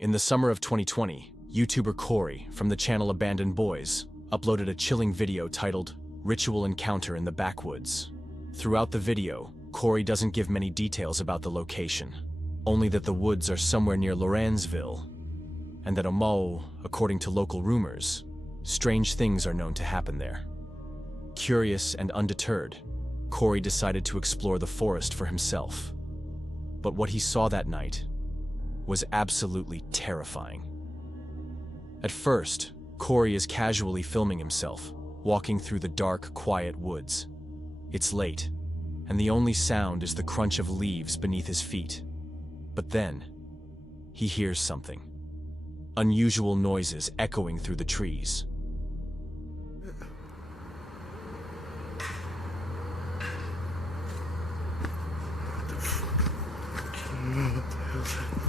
In the summer of 2020, YouTuber Corey from the channel Abandoned Boys uploaded a chilling video titled Ritual Encounter in the Backwoods. Throughout the video, Corey doesn't give many details about the location, only that the woods are somewhere near Lorenzzville, and that according to local rumors, strange things are known to happen there. Curious and undeterred, Corey decided to explore the forest for himself. But what he saw that night was absolutely terrifying. At first, Corey is casually filming himself, walking through the dark, quiet woods. It's late, and the only sound is the crunch of leaves beneath his feet. But then, he hears something. Unusual noises echoing through the trees. What the hell's that?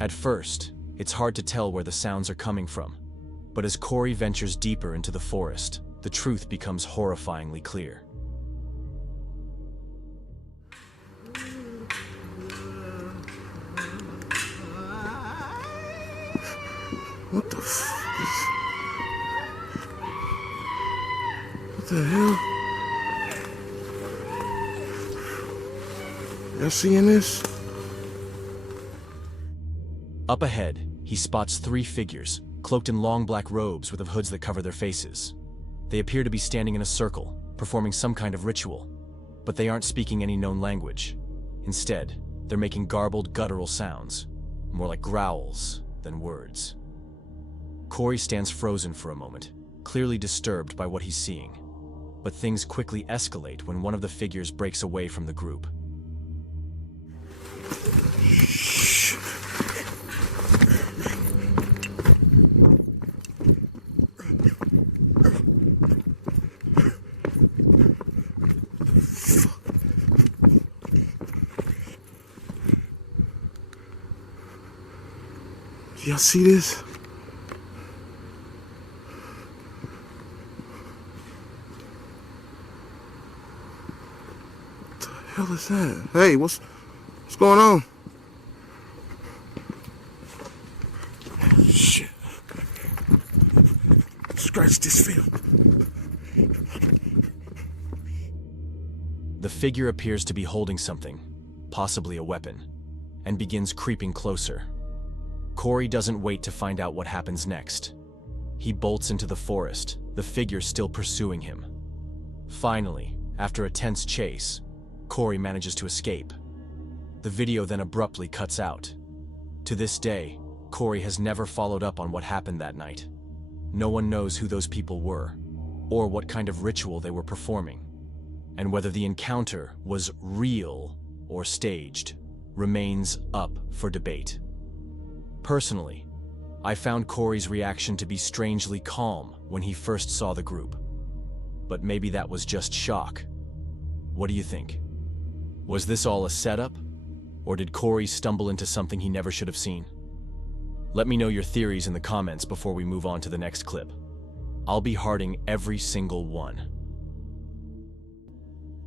At first, it's hard to tell where the sounds are coming from, but as Corey ventures deeper into the forest, the truth becomes horrifyingly clear. What the hell? Y'all seeing this? Up ahead, he spots three figures, cloaked in long black robes with hoods that cover their faces. They appear to be standing in a circle, performing some kind of ritual, but they aren't speaking any known language. Instead, they're making garbled, guttural sounds, more like growls than words. Corey stands frozen for a moment, clearly disturbed by what he's seeing. But things quickly escalate when one of the figures breaks away from the group. Y'all see this? What the hell is that? Hey, what's going on? Shit. Scratch this film. The figure appears to be holding something, possibly a weapon, and begins creeping closer. Corey doesn't wait to find out what happens next. He bolts into the forest, the figure still pursuing him. Finally, after a tense chase, Corey manages to escape. The video then abruptly cuts out. To this day, Corey has never followed up on what happened that night. No one knows who those people were, or what kind of ritual they were performing. And whether the encounter was real or staged remains up for debate. Personally, I found Corey's reaction to be strangely calm when he first saw the group. But maybe that was just shock. What do you think? Was this all a setup? Or did Corey stumble into something he never should have seen? Let me know your theories in the comments before we move on to the next clip. I'll be hearting every single one.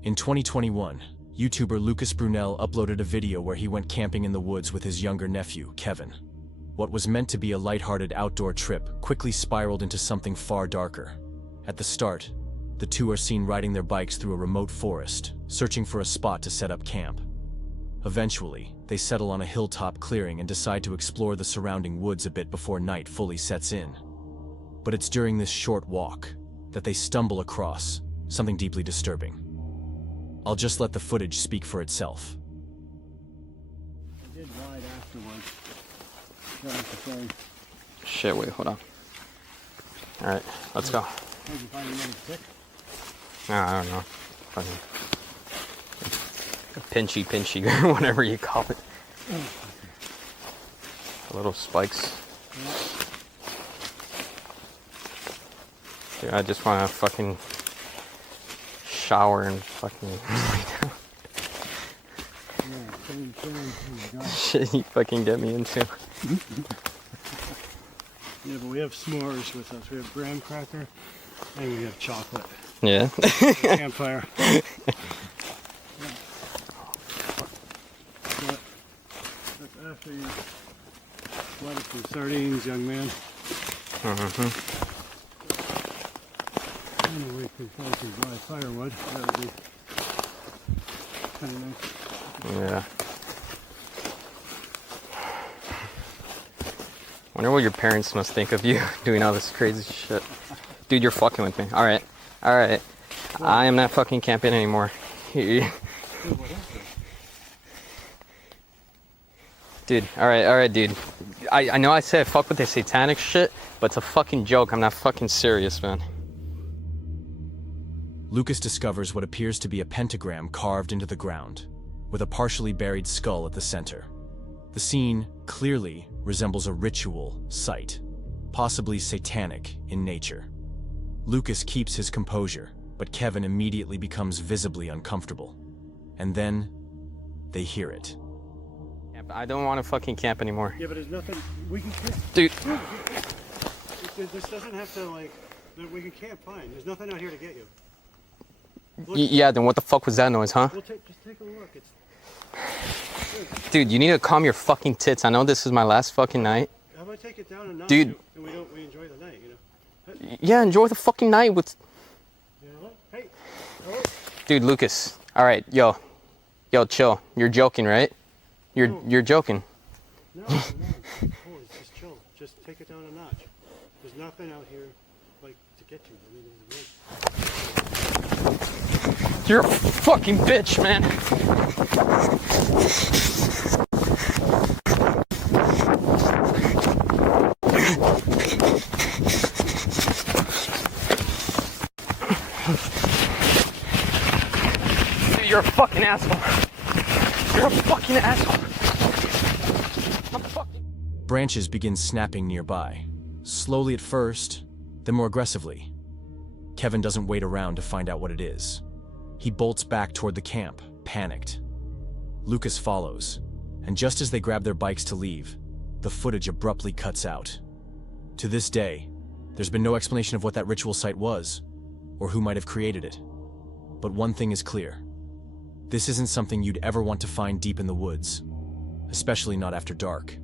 In 2021, YouTuber Lucas Brunel uploaded a video where he went camping in the woods with his younger nephew, Kevin. What was meant to be a lighthearted outdoor trip quickly spiraled into something far darker. At the start, the two are seen riding their bikes through a remote forest, searching for a spot to set up camp. Eventually, they settle on a hilltop clearing and decide to explore the surrounding woods a bit before night fully sets in. But it's during this short walk that they stumble across something deeply disturbing. I'll just let the footage speak for itself. I did ride afterwards. Shit, wait, hold on. Alright, let's go. Did you find another stick? No, I don't know. Fucking pinchy, or whatever you call it. The little spikes. Dude, I just want to fucking shower and fucking lay down. Shit you fucking get me into. Yeah, but we have s'mores with us. We have graham cracker and we have chocolate. Yeah. Campfire. Yeah. But that's after you let it some sardines, young man. And we can find some dry firewood. That would be kind of nice. Yeah. Wonder what your parents must think of you doing all this crazy shit. Dude, you're fucking with me. Alright. Alright. I am not fucking camping anymore. Dude, alright, dude. I know I said fuck with the satanic shit, but it's a fucking joke. I'm not fucking serious, man. Lucas discovers what appears to be a pentagram carved into the ground, with a partially buried skull at the center. The scene clearly resembles a ritual site, possibly satanic in nature. Lucas keeps his composure, but Kevin immediately becomes visibly uncomfortable. And then, they hear it. I don't want to fucking camp anymore. Yeah, but there's nothing. We can camp. Dude. This doesn't have to, like. We can camp fine. There's nothing out here to get you. Yeah, then what the fuck was that noise, huh? Just take a look. It's. Dude, you need to calm your fucking tits. I know this is my last fucking night. How about I take it down a notch? Dude. And we enjoy the night, you know? Yeah, enjoy the fucking night with... You know what? Hey. Hello? Dude, Lucas. Alright, yo, chill. You're joking, right? You're joking. No, I'm not. Holy, just chill. Just take it down a notch. There's nothing out here, like, to get you. I mean, You're a fucking bitch, man. Dude, you're a fucking asshole. You're a fucking asshole. I'm fucking... Branches begin snapping nearby, slowly at first, then more aggressively. Kevin doesn't wait around to find out what it is. He bolts back toward the camp, panicked. Lucas follows, and just as they grab their bikes to leave, the footage abruptly cuts out. To this day, there's been no explanation of what that ritual site was, or who might have created it. But one thing is clear. This isn't something you'd ever want to find deep in the woods, especially not after dark.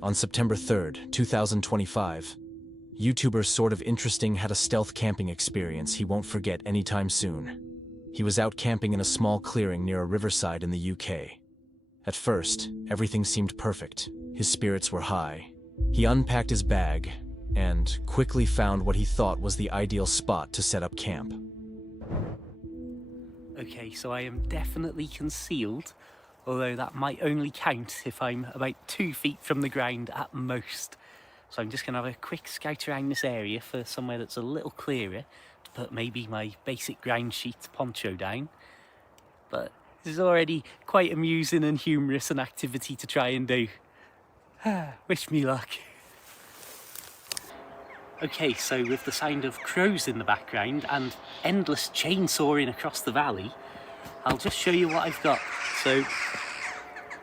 On September 3rd, 2025, YouTuber Sort of Interesting had a stealth camping experience he won't forget anytime soon. He was out camping in a small clearing near a riverside in the UK. At first, everything seemed perfect. His spirits were high. He unpacked his bag and quickly found what he thought was the ideal spot to set up camp. Okay, so I am definitely concealed, although that might only count if I'm about 2 feet from the ground at most. So I'm just going to have a quick scout around this area for somewhere that's a little clearer to put maybe my basic ground sheet poncho down. But this is already quite amusing and humorous an activity to try and do. Wish me luck. Okay, so with the sound of crows in the background and endless chainsawing across the valley, I'll just show you what I've got. So,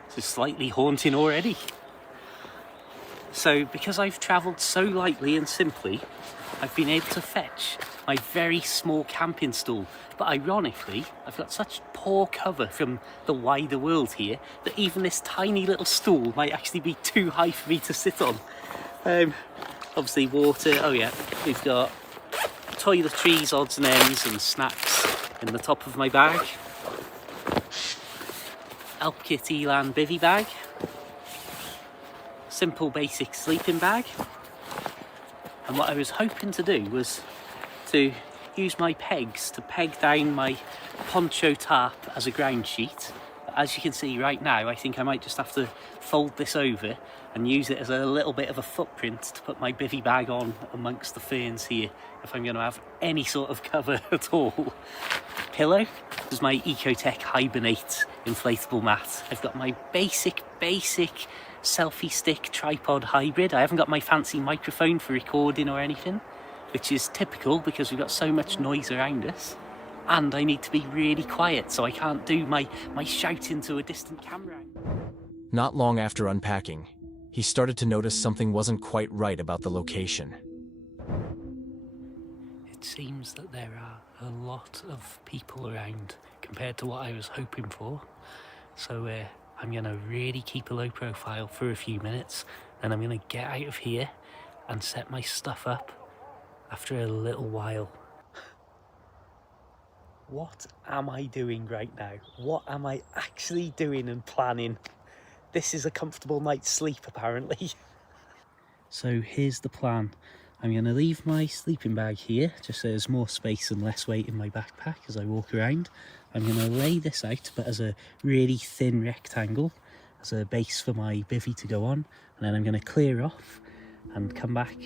this is slightly haunting already. So, because I've travelled so lightly and simply, I've been able to fetch my very small camping stool. But ironically, I've got such poor cover from the wider world here that even this tiny little stool might actually be too high for me to sit on. Obviously water, oh yeah, we've got toiletries, odds and ends and snacks in the top of my bag. Elk Kit Elan bivvy bag. Simple basic sleeping bag. And what I was hoping to do was to use my pegs to peg down my poncho tarp as a ground sheet. But as you can see right now, I think I might just have to fold this over and use it as a little bit of a footprint to put my bivvy bag on amongst the ferns here if I'm going to have any sort of cover at all. Pillow is my Ecotech Hibernate inflatable mat. I've got my basic selfie stick tripod hybrid. I haven't got my fancy microphone for recording or anything, which is typical because we've got so much noise around us. And I need to be really quiet so I can't do my shout into a distant camera. Not long after unpacking, he started to notice something wasn't quite right about the location. It seems that there are a lot of people around compared to what I was hoping for. So I'm going to really keep a low profile for a few minutes, and I'm going to get out of here and set my stuff up after a little while. What am I doing right now? What am I actually doing and planning? This is a comfortable night's sleep, apparently. So here's the plan. I'm going to leave my sleeping bag here, just so there's more space and less weight in my backpack as I walk around. I'm going to lay this out, but as a really thin rectangle, as a base for my bivvy to go on, and then I'm going to clear off and come back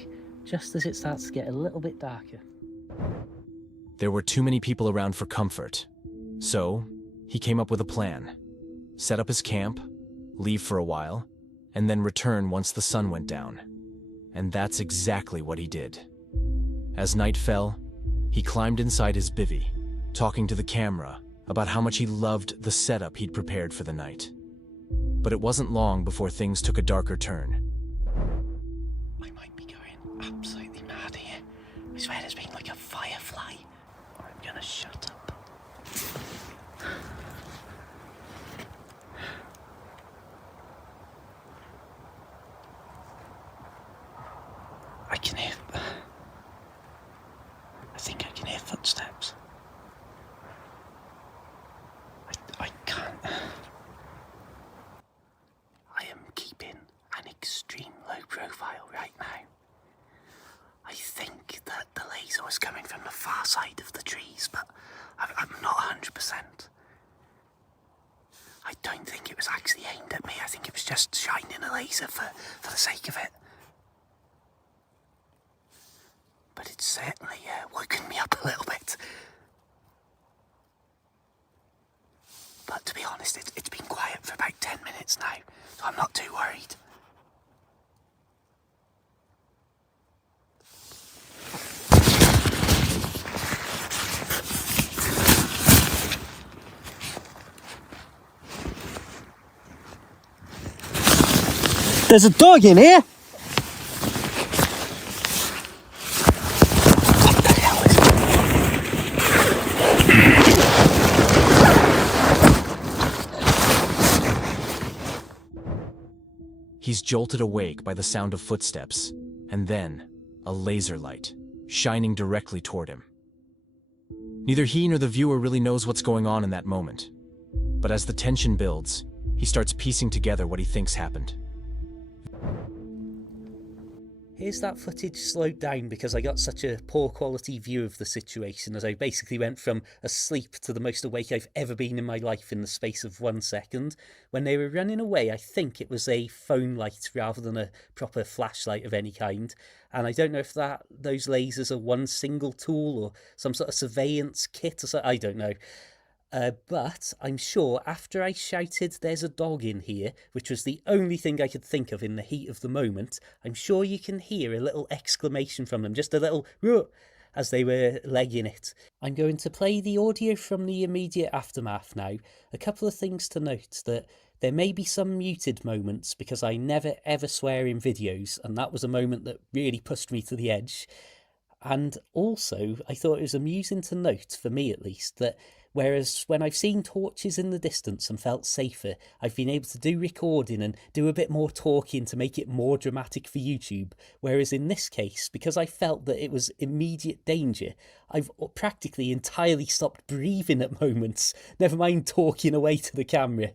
just as it starts to get a little bit darker. There were too many people around for comfort, so he came up with a plan. Set up his camp, leave for a while, and then return once the sun went down. And that's exactly what he did. As night fell, he climbed inside his bivvy, talking to the camera about how much he loved the setup he'd prepared for the night. But it wasn't long before things took a darker turn. I might be going absolutely mad here. I swear there's been like a firefly. I'm gonna shut up. I can hear... I think I can hear footsteps. I can't... I am keeping an extreme low profile right now. I think that the laser was coming from the far side of the trees, but I'm not 100%. I don't think it was actually aimed at me. I think it was just shining a laser for the sake of it. But it's certainly woken me up a little bit. But to be honest, it's been quiet for about 10 minutes now, so I'm not too worried. There's a dog in here! He's jolted awake by the sound of footsteps, and then a laser light, shining directly toward him. Neither he nor the viewer really knows what's going on in that moment, but as the tension builds, he starts piecing together what he thinks happened. Here's that footage slowed down because I got such a poor quality view of the situation, as I basically went from asleep to the most awake I've ever been in my life in the space of 1 second. When they were running away, I think it was a phone light rather than a proper flashlight of any kind. And I don't know if those lasers are one single tool or some sort of surveillance kit or something, I don't know. But I'm sure after I shouted, "There's a dog in here," which was the only thing I could think of in the heat of the moment, I'm sure you can hear a little exclamation from them, just a little "Ruh!" as they were legging it. I'm going to play the audio from the immediate aftermath now. A couple of things to note: that there may be some muted moments because I never ever swear in videos, and that was a moment that really pushed me to the edge. And also, I thought it was amusing to note, for me at least, that whereas when I've seen torches in the distance and felt safer, I've been able to do recording and do a bit more talking to make it more dramatic for YouTube. Whereas in this case, because I felt that it was immediate danger, I've practically entirely stopped breathing at moments, never mind talking away to the camera.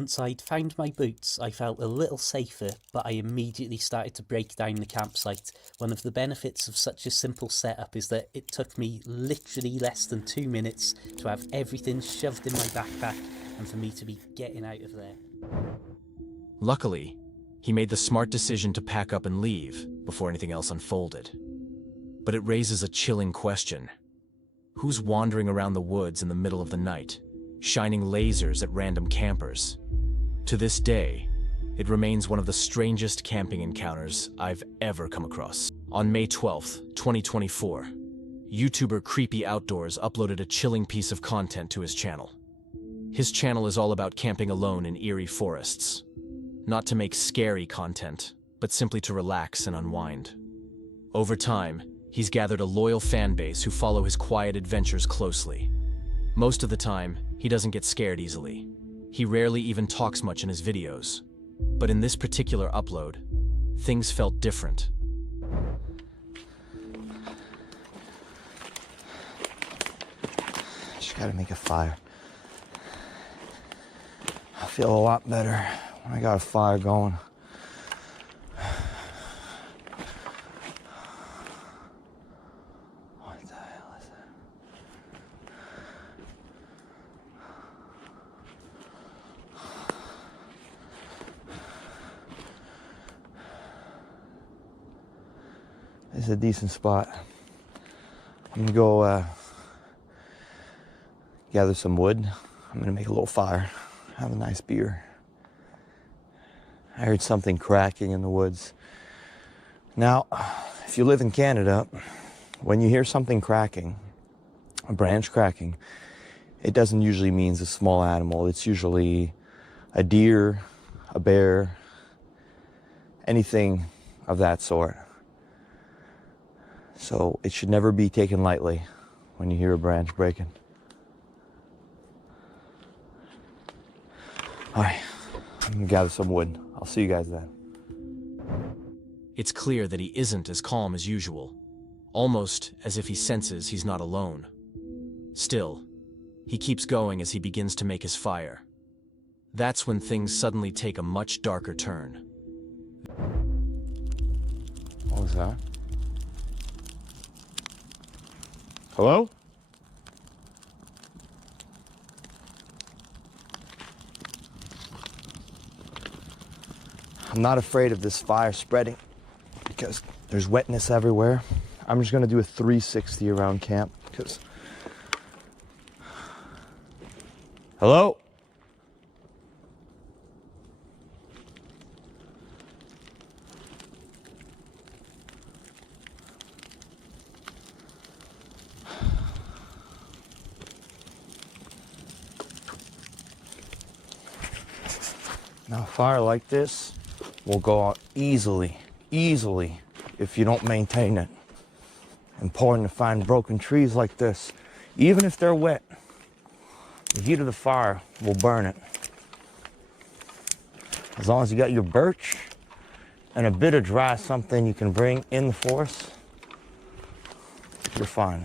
Once I'd found my boots, I felt a little safer, but I immediately started to break down the campsite. One of the benefits of such a simple setup is that it took me literally less than 2 minutes to have everything shoved in my backpack and for me to be getting out of there. Luckily, he made the smart decision to pack up and leave before anything else unfolded. But it raises a chilling question. Who's wandering around the woods in the middle of the night, shining lasers at random campers? To this day, it remains one of the strangest camping encounters I've ever come across. On May 12th, 2024, YouTuber Creepy Outdoors uploaded a chilling piece of content to his channel. His channel is all about camping alone in eerie forests. Not to make scary content, but simply to relax and unwind. Over time, he's gathered a loyal fan base who follow his quiet adventures closely. Most of the time, he doesn't get scared easily. He rarely even talks much in his videos. But in this particular upload, things felt different. Just gotta make a fire. I feel a lot better when I got a fire going. What the hell is that? This is a decent spot. I'm gonna go gather some wood. I'm gonna make a little fire, have a nice beer. I heard something cracking in the woods. Now, if you live in Canada, when you hear something cracking, a branch cracking, it doesn't usually mean a small animal. It's usually a deer, a bear, anything of that sort. So it should never be taken lightly when you hear a branch breaking. All right, I'm gonna gather some wood. I'll see you guys then. It's clear that he isn't as calm as usual, almost as if he senses he's not alone. Still, he keeps going as he begins to make his fire. That's when things suddenly take a much darker turn. What was that? Hello? I'm not afraid of this fire spreading because there's wetness everywhere. I'm just gonna do a 360 around camp because... Hello? Now, a fire like this will go out easily if you don't maintain it. Important to find broken trees like this. Even if they're wet, the heat of the fire will burn it. As long as you got your birch and a bit of dry something you can bring in the forest, you're fine.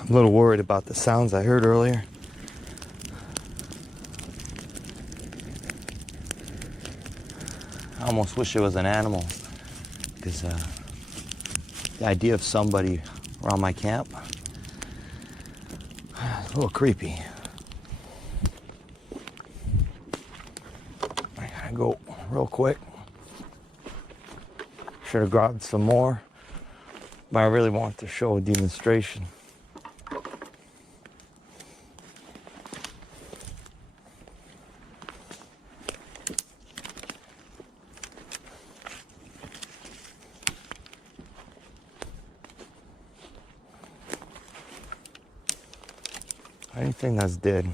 I'm a little worried about the sounds I heard earlier. I almost wish it was an animal, because the idea of somebody around my camp is a little creepy. I gotta go real quick. Should have grabbed some more, but I really want to show a demonstration. Anything that's dead.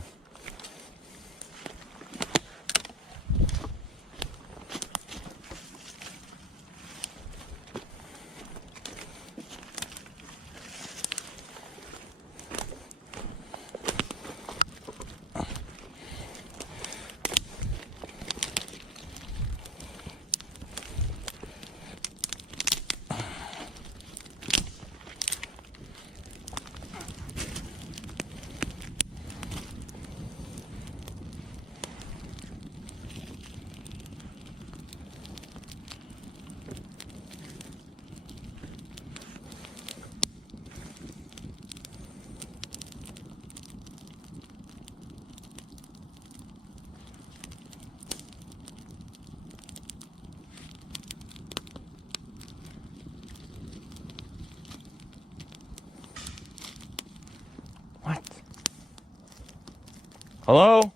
Hello? What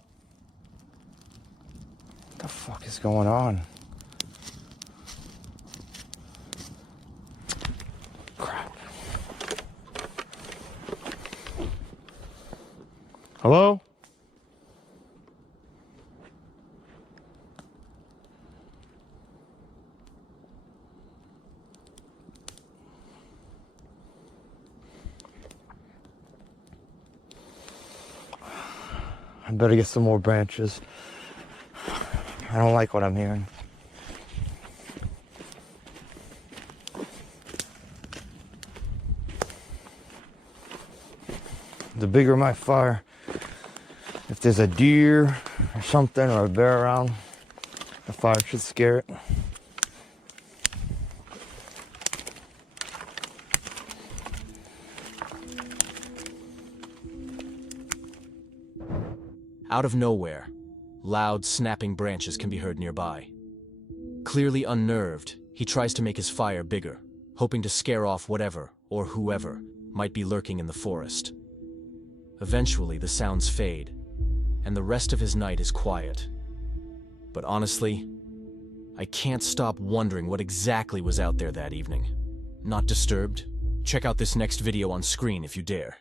the fuck is going on? Crap. Hello? I better get some more branches. I don't like what I'm hearing. The bigger my fire, if there's a deer or something or a bear around, the fire should scare it. Out of nowhere, loud, snapping branches can be heard nearby. Clearly unnerved, he tries to make his fire bigger, hoping to scare off whatever or whoever might be lurking in the forest. Eventually, the sounds fade, and the rest of his night is quiet. But honestly, I can't stop wondering what exactly was out there that evening. Not disturbed? Check out this next video on screen if you dare.